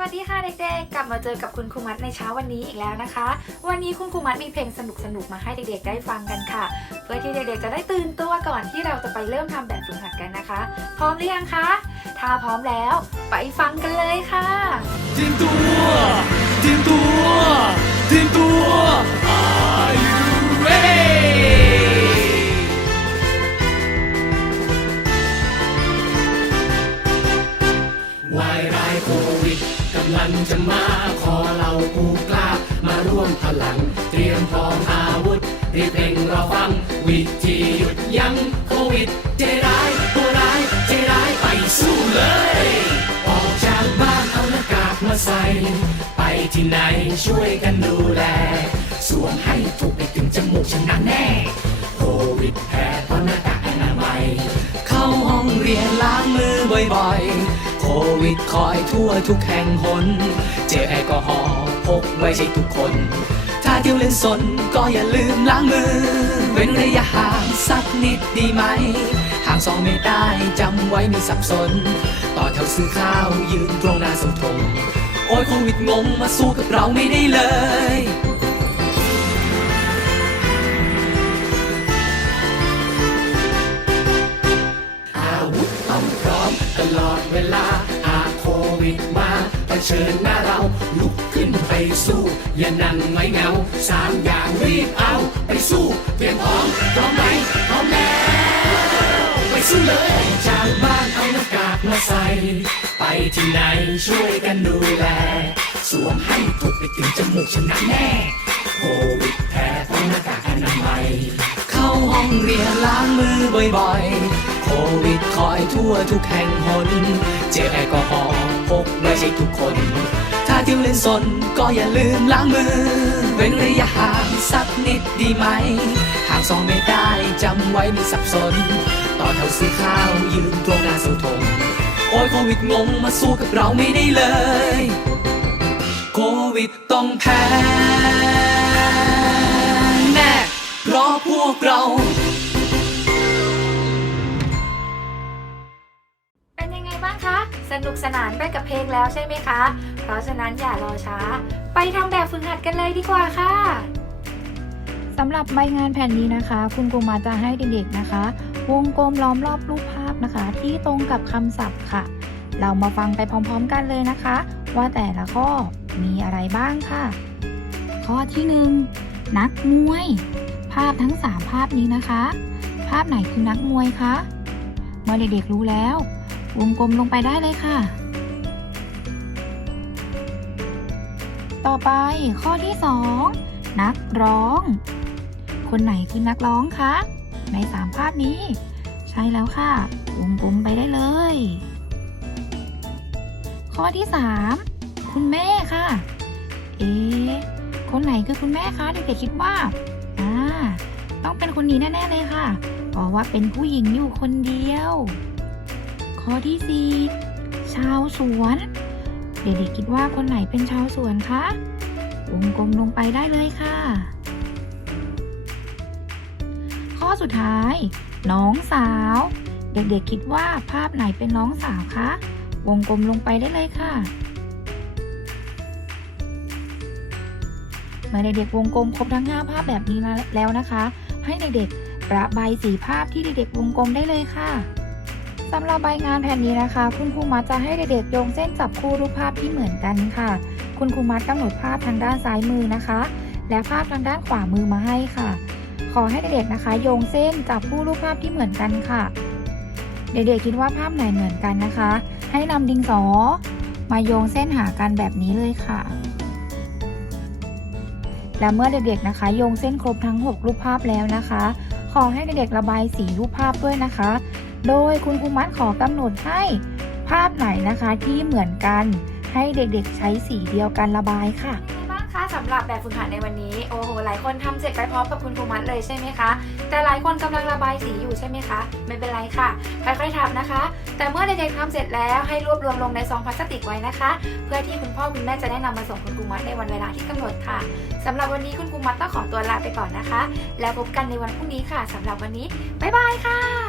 สวัสดีค่ะเด็กๆ กลับมาเจอกับคุณครูมัดในเช้าวันนี้อีกแล้วนะคะ วันนี้คุณครูมัดมีเพลงสนุกๆมาให้เด็กๆได้ฟังกันค่ะ เพื่อที่เด็กๆจะได้ตื่นตัวก่อนที่เราจะไปเริ่มทำแบบฝึกหัดกันนะคะ พร้อมหรือยังคะ ถ้าพร้อมแล้วไปฟังกันเลยค่ะเตรียมตัวเตรียมตัวเตรียมตัว Are you ready ว กำลังจะมาขอเราผู้กล้า มาร่วมพลัง เตรียมพร้อมอาวุธรีบเร่งรอฟัง วิธีหยุดยั้งโควิดเจร้ายตัวร้ายเจร้ายไปสู้เลย ออกจากบ้านเอาหน้ากากมาใส่ ไปที่ไหนช่วยกันดูแล สวมให้ถูกไปถึงจมูกชนะแน่ โควิดแพ้เพราะหน้ากากอนามัย เข้าห้องเรียนล้างมือบ่อยๆ วิดคอยทั่วทุกแห่งหน เจลแอลกอฮอล์พกไว้ใช้ทุกคน ถ้าเที่ยวเล่นสนก็อย่าลืมล้างมือ เว้นระยะห่างสักนิดดีไหม ห่างสองเมตรได้จำไว้ไมีสับสน ต่อแถวซื้อข้าวยืนตรงหน้าเสาธงโอ้ยโควิดงงมาสู้กับเราไม่ได้เลย เชิญหน้าเราลุกขึ้นไปสู้ อย่านั่งไม่เงาสามอย่างรีบเอาไปสู้เตรียมพร้อมพร้อมไหมพร้อมแล้ว ไปสู้เลยจากบ้านเอาหน้ากากมาใส่ ไปที่ไหนช่วยกันดูแล สวมให้ถูกไปถึงจมูกชนะแน่โควิดแพ้เพราะหน้ากากอนามัยเข้าห้องเรียนล้างมือบ่อยๆ โควิดคอยทั่วทุกแห่งหนเจลแอลกอฮอล์ ทุกคน ถ้าเที่ยวเล่นสนก็อย่าลืมล้างมือ เว้นระยะห่างสักนิดดีไหม ห่างสองเมตรได้จำไว้ไมีสับสน ต่อแถวซื้อข้าวยืนตรงหน้าเสาธงโอ้ยโควิดงงมาสู้กับเราไม่ได้เลย โควิดต้องแพ้แน่เพราะพวกเรา สนุกสนานไปกับเพลงแล้วใช่ไหมคะ เพราะฉะนั้นอย่ารอช้า ไปทำแบบฝึกหัดกันเลยดีกว่าค่ะสำหรับใบงานแผ่นนี้นะคะ คุณครูมาจะให้เด็กๆนะคะ วงกลมล้อมรอบรูปภาพนะคะ ที่ตรงกับคำศัพท์ค่ะ เรามาฟังไปพร้อมๆกันเลยนะคะ ว่าแต่ละข้อมีอะไรบ้างค่ะ ข้อที่หนึ่งนักมวย ภาพทั้ง 3 ภาพนี้นะคะ ภาพไหนคือนักมวยคะเมื่อเด็กๆรู้แล้ว วงกลมลงไปได้เลยค่ะ ต่อไปข้อที่ 2 นักร้อง คนไหนคือนักร้องคะ ในสามภาพนี้ ใช่แล้วค่ะ วงกลมไปได้เลย ข้อที่ 3 คุณแม่ค่ะ เอ๊คนไหนคือคุณแม่คะเด็กๆคิดว่าอ่าต้องเป็นคนนี้แน่ๆเลยค่ะ เพราะว่าเป็นผู้หญิงอยู่คนเดียว ข้อที่ 4 ชาวสวน เด็กๆคิดว่าคนไหนเป็นชาวสวนคะ วงกลมลงไปได้เลยค่ะ ข้อสุดท้าย น้องสาว เด็กๆคิดว่าภาพไหนเป็นน้องสาวคะ วงกลมลงไปได้เลยค่ะเมื่อเด็กๆวงกลมครบทั้ง 5 ภาพแบบนี้แล้วนะคะ ให้เด็กๆประบายสีภาพที่เด็กๆวงกลมได้เลยค่ะ สำหรับใบงานแผ่นนี้นะคะ คุณครูมัดจะให้เด็กๆโยงเส้นจับคู่รูปภาพที่เหมือนกันค่ะ คุณครูมัดกำหนดภาพทางด้านซ้ายมือนะคะ และภาพทางด้านขวามือมาให้ค่ะ ขอให้เด็กๆนะคะ โยงเส้นจับคู่รูปภาพที่เหมือนกันค่ะ เด็กๆคิดว่าภาพไหนเหมือนกันนะคะ ให้นำดินสอ มาโยงเส้นหากันแบบนี้เลยค่ะ และเมื่อเด็กๆนะคะ โยงเส้นครบทั้ง 6 รูปภาพแล้วนะคะ ขอให้เด็กๆระบายสีรูปภาพด้วยนะคะ โดยคุณครูมัดขอกำหนดให้ภาพไหนนะคะที่เหมือนกันให้เด็กๆใช้สีเดียวกันระบายค่ะบ้างคะสำหรับแบบฝึกหัดในวันนี้ โอ้โหหลายคนทำเสร็จไปพร้อมกับคุณครูมัดเลยใช่ไหมคะ แต่หลายคนกำลังระบายสีอยู่ใช่ไหมคะ ไม่เป็นไรค่ะ ค่อยๆทำนะคะ แต่เมื่อเด็กๆทำเสร็จแล้วให้รวบรวมลงในซองพลาสติกไว้นะคะ เพื่อที่คุณพ่อคุณแม่จะได้นำมาส่งคุณครูมัดในวันเวลาที่กำหนดค่ะสำหรับวันนี้คุณครูมัดต้องขอตัวลาไปก่อนนะคะ แล้วพบกันในวันพรุ่งนี้ค่ะสำหรับวันนี้บ๊ายบายค่ะ